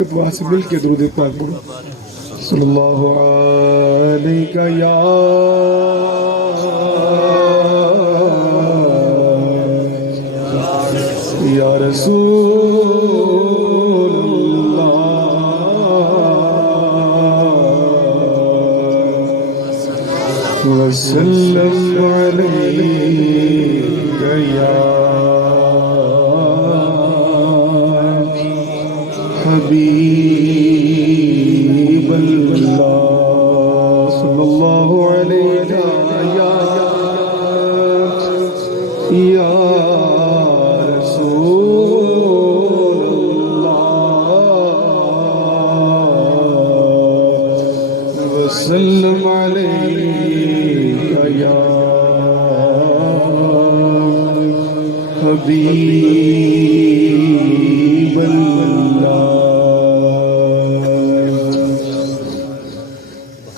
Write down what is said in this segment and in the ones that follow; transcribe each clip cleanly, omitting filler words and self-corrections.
وہاں سے مل کے درود پاک پڑھو صلی اللہ علیہ یا رسول اللہ وسلم علیہ یا حبیب اللہ صلی اللہ علیہ یا رسول اللہ وسلم علیہ یا حبیب اللہ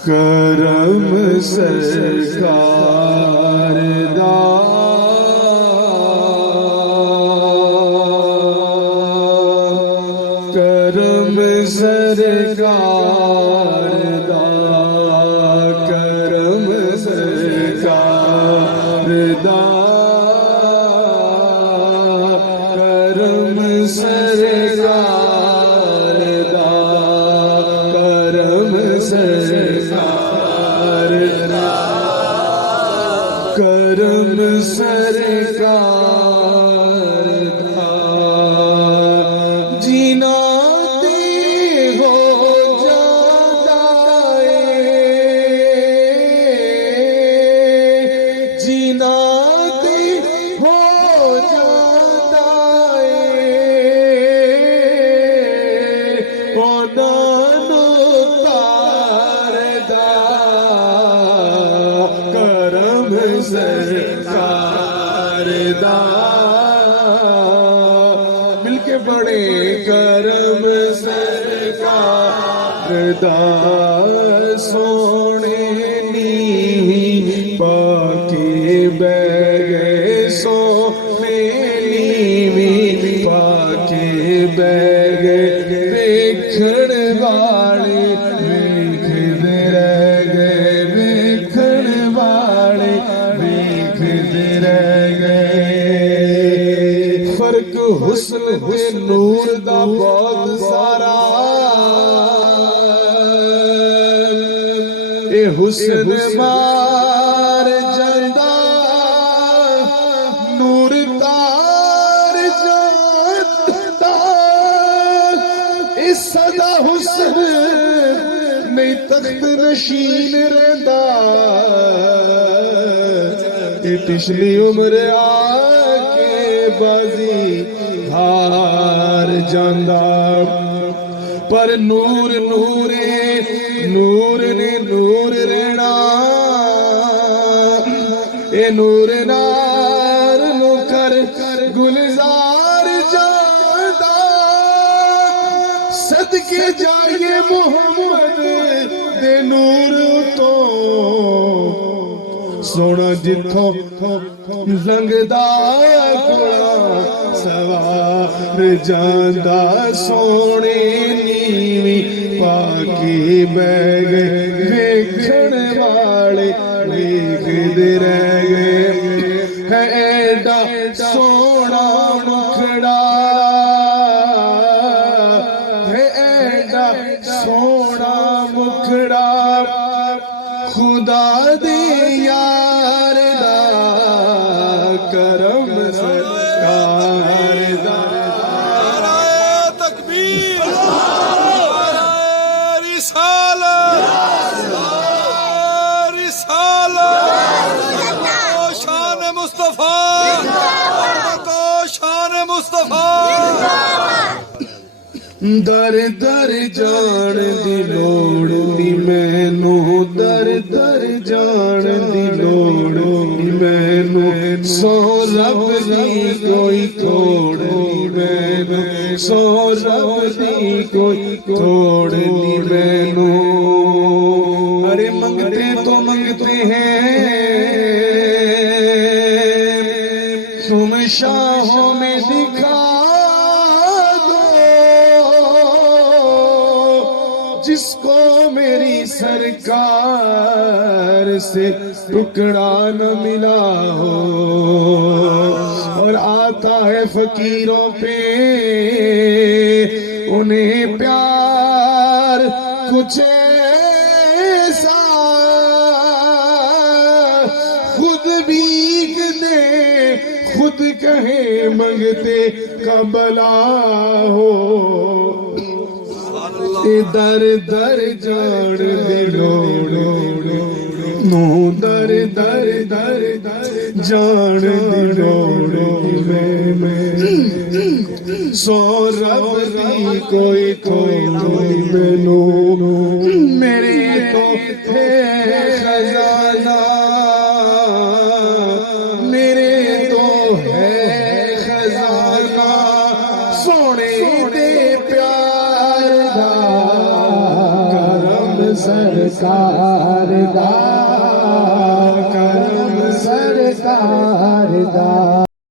کرم سرکار دا کرم سرکار دا کرم سرکار دا کرم سرکار دا کرم سرکار کرم سرکار جینا دے ہو جاتا جینا دے ہو جاتا سرکار دا مل کے بڑے کرم سرکار دا سونے نیوی پاکی بے گئے سونے نیوی پاکی بے گئے بیکھڑ والے بیکھد رہ گئے بیکھڑ والے فرق حسن دے نور دا بہت سارا اے حسن مار جاندہ نور تار جاندہ اے صدا حسن نہیں تخت نشین رہندا پچھلی عمر آکے بازی ہار جاندہ پر نور نورے نور نے نور رہنا اے نور نار نکر گلزار جاندہ صدقے جائے محمد دے نور تو سونا جتھوں زنگدا کوڑا سوار جاندہ سونے نیوی پاکی بے گئے ویکھن والے ویکھد رہ گئے ہے ایڈا سونا مکھڑا ہے ایڈا سونا مکھڑا خدا دے یار دا کرم سرکار دا نعرہ تکبیر نعرہ رسالت رسالت شان مصطفیٰ شان مصطفیٰ در در جان دی لوڑ دی مینو در در جان دی لوڑ دی مینو سو رب دی کوئی توڑ دی مینو سو رب دی کوئی توڑ دی مینو ارے منگتے تو منگتے ہیں تم شاہوں میں دکھا دو جس کو میری سرکار سے ٹکڑا نہ ملا ہو، اور آتا ہے فقیروں پہ انہیں پیار کچھ ایسا، خود بھیگ دے خود کہے منگتے کا بلا ہو، در در جان دلوڑو نو در در در جان دلوڑو میں سو رب دی کوئی مینو میرے تو ہے خزانہ، میرے تو ہے خزانہ سونے دے پیار دا کرم سرکار دا، کرم سرکار دا۔